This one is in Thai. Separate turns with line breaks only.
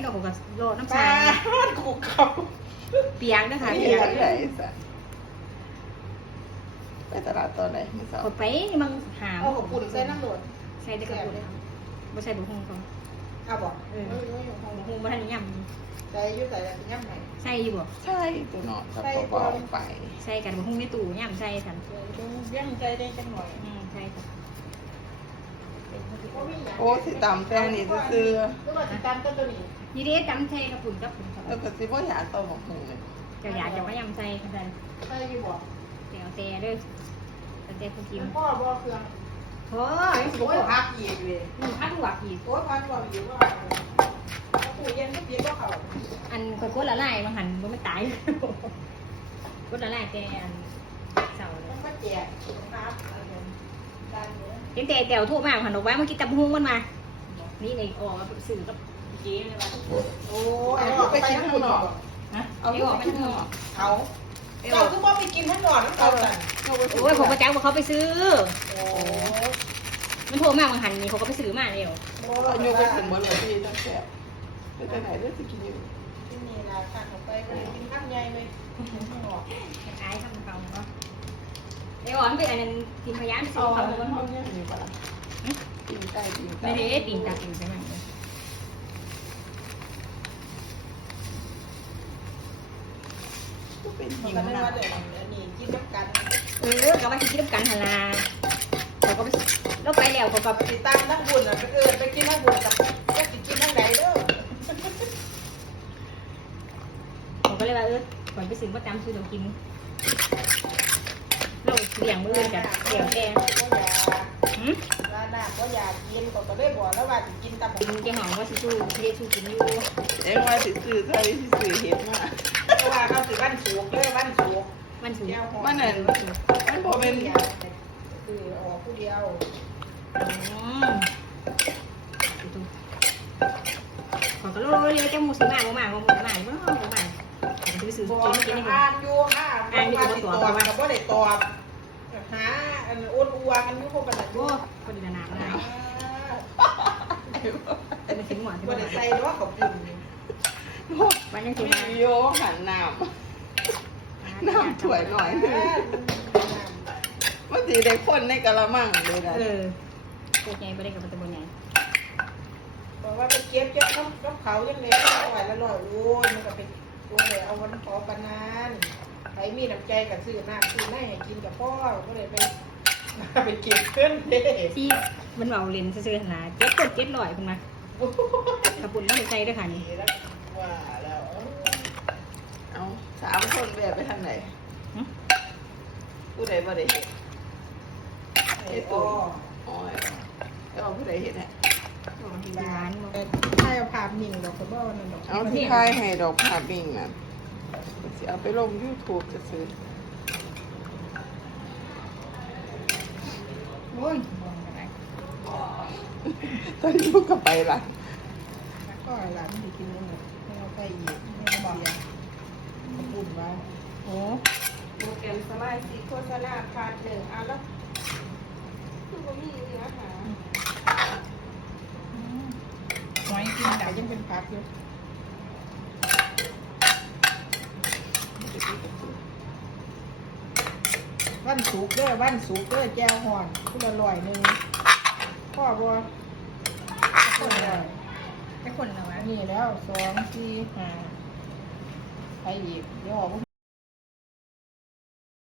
กับผมกับโลน้ำ
ปลา
ชา
กูเขา
เปียกนะคะ
ไม่
เปียก
เห็นอะไรสักไปตลาดตอนไหนไม่ทราบ
กดไปมังหาม
เอาของปุ่นใส่น้ำโดด
ใส่แต่กระปุกไม่ใช่บุ้งเขา
เอาบอก
บุ้งบ้านนี้ย
ใส่ยุ่ใส่อะไรย่ำไหน
ำใส่อยู่บ่
ใช่ตัวเนาะกับตัวเบาไป
ใส่กันบุ้งในตู้ยำใส่สัน
ย่ำใส่ได้จังหน่อย
ใช่ค่ะ
โอ้สิตำแป้งนี่ซื้อ
แล้วก็ติดตามต้นตัวนี้
ยีเดสจำใส่กระปุกกับผม
แล้วก็สิบ่อยากต้มของหงเลย
จะอยากจะว่ายำใส่กันใส่
ใส่อยู่บอก
เดี๋ยวแต่ด้วยแต่ผู้กิน
พ่อบอกเครื่อง
โอ้ย
โอ้ยพักอีกเลย
พักหัวอีก
โอ้ยพักบอกอยู่ว่าปู่เย็นก็เปียกก็เขา
อันกดละลายมันหันมันไม่ตายกดละลายแต่อันเสาเลย
ต้องมาแจกน้ำอะไรด้านนี้
เห็นแต่แต๋วโทรมาหันออกไว้เมื่อกี้จับหุ้งมันมา นี่ในออกสื่อกับเจ๊เลยว่า
โอ้ยเอาไปกินข้างนอก
นะเอาออกไปข้างนอก
เขาเราคือว่าไปกินข้างนอกน้ำเขาสั่น
โอ้ยผมประจักษ์ว่าเขาไปซื้อ
โอ้
มันโทรมาบางหันนี่เขาก็ไปซื้อมาเร็ว
โห
อายุไปถึงบ่เลยที่ตั้งแต่ไปไหนเรื่องสิกินอยู่
ที่นี่นะสั่งออกไปไปกินข้าวใหญ่ไปข้างนอก
คล้ายๆทำเขาเนาะไอ้อ่อนเป็นอันนั้นกินพยานซื้อเขา
มันห้องยังอยู่ปะล่ะปิ่งไก่ปิ่งไก่
ไม่ได้ปิ่นตาปิ่นใช่ไหม
ก็เป็น
มัน
หิว
ก็ไม่
นะ
ว่าเดี๋ยวอันนี้กินน้ำกัน
ก็ว่าคิดกันฮาลาเราก็ไปเราไปแล้วเขาก็
ติดตามทั้งบุญอ่ะไปกินทั้งบุญกับจะกินทั้งไหนเด้อ
ผมก็เลยว่าก่อนไปซื้อประจำซื้อเรากินเราเลี้ยงมือกับเลี้ยงแก
ร้านน่ะก็อยากกินก็ได้บอกแล้วว่าจะกินตำ
กินแกหอมก็สู้ๆเรียกสู้กินอยู่
เอ็งว่าสิซื้อใส่ที่ซื้อเห็ดมา
เพราะว่าเขาสิวันสูงเลยวันสูง
มันสูง
มันนั่นมันบ่เป็น
คือออกผู้เดียว
ขอกระโดดเลยจะมูซื้อมาบ่มาซื้อ
บอก
กินได้
อ่านอยู่อ่านว่าติดต่อกับว่าได้ตอบหาอันอ้วนอัวกันอยู่พวกกัน
โอ้คนดีขนาดนั้นแต่มันถึงหมอนถึง
ว่า
หม
ได้
อน
ใส่ด้วยกับปุ่น
วันยังถึง
มีโยหันน้ำถ้วยหน่อยมันสิได้คนในกะละมังเลยนะ
พวกใหญ่ไม่ได้กับตะบนใหญ่
บอกว่าไปเก็บเจ้ากับเขายังเล็กอร่อยละลอยโอ้ยมันก็เป็นตัวเลยเอาวันขอปนานใครมีน้ำใจกับซื้อน้ำซื้อไม่ให้กินกับพ่อก็เลยไปเก็บขึ้นเด้
ที่มันเบาเลนซื้อหนาเจ็ดลอยคุณมาขับปุ่นต้องใจด้วยค่ะนี่
ว่าแล้ว
เอา3คนแบบไปทางไหนผู้ใดบ่ได้เห็น
ไอ้ตัว
อ๋อเอาผู้ใดเห็นฮะ
ร้าน
ถ้าเอาภาพนิ่งดอกกระบอกนั่นดอก
เอาที่คายให้ดอกผาบิ่งน่ะสิเอาไปลง YouTube จะซื้อ
โอ้ย
ตอนนี้ลูกก็ไปละ
ก็หลานที่กินนี่ไม่เอาไปอีกไม่บอกขอบคุณว่า
โอ้
โปรแกรมสมาชิกโฆษณาพาร์ท1เอาแล้วคือบ่มีเนื้อหา
หอยกิน
แต่
ดับ
ยังเป็นพักอยู่วันสุกเด้อวันสุกเด้อแก้วห่อนคุณอร่อยหนึ่งพ่อบัวอร่อย
แค่คนละวะ
อันนี้แล้ว2 4 5ไปอีกเดี๋ยวออก